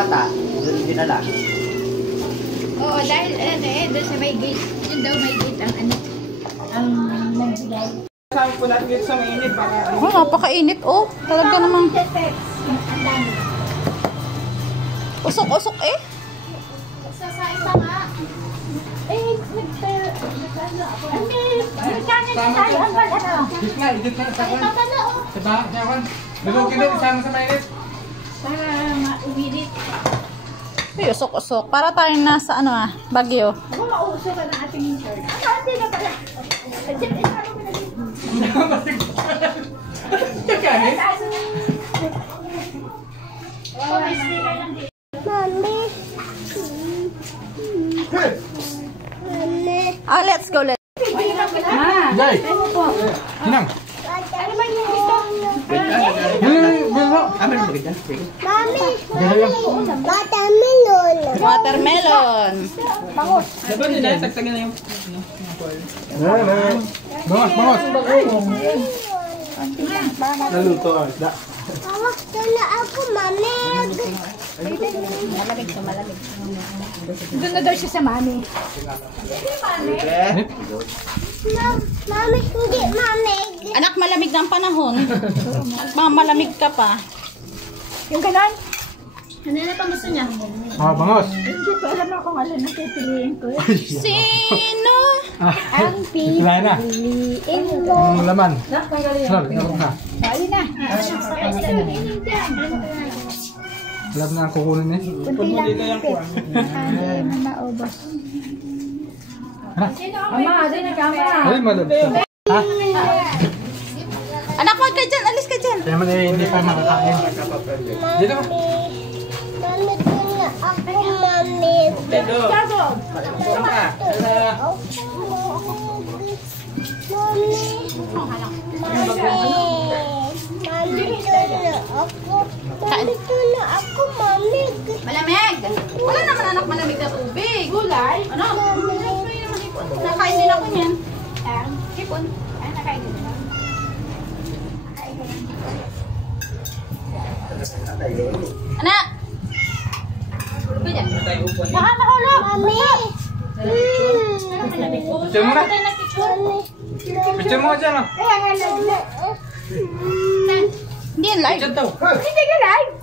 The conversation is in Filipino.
Diwata, doon dinala. Oo, dahil doon sa may gate. Yun daw may gate ang nagbigay. Sabi po natin dito sa mainit para... Oh, napakainit oh. Talaga naman. Ang dami. Usok-usok eh. Sa isa nga. Nagkanin tayo ang ano. Idit na sa kan. Diba? Yawan. Lulugin din isama sa mainit. Para mauwirit. Ay, usok-usok. Para tayong nasa ano Baguio. Ako mausok ka ng ating intern. Hindi na pala. Kakain? Let's go. Jai! Hinang! Watermelon. Dapat nila, tagtagin na yung... Bangos! Naluto ang isda. Hawak ko na ako, mami. Malamig to, malamig. Doon na daw siya sa mami. Mami, hindi, mami. Anak, malamig na ang panahon. Malamig ka pa. Yung ganon? Ano na pang gusto niya? Bangos! Hindi ko alam kung ano na pipiliin ko. Sino? Ang pipiliin mo. Ang laman. Sarap, sarap na. Ayun na. Alam na ang kukunin eh. Kunti lang pipit. Hindi na maubos. Mama, din na camera. Ay, malabot. Ha? Anak, wag ka dyan. Alis ka dyan. Kaya man hindi pa makakain. Dito mo. Mami ko na ako, mami. Dito. Kaso. Sama. Mami. Mami ko na ako. Mami ko na ako, mami. Malamig. Wala naman anak malamig na tubig. Gulay. Ano? Nakain din ako niyan. Hipon. Ay, nakain din ako. Anak! Pwede. Baka mahulog. Mami. Picture mo na. Picture mo dyan. Kaya nga lang. Hindi yan live. Picture daw. Hindi ka live.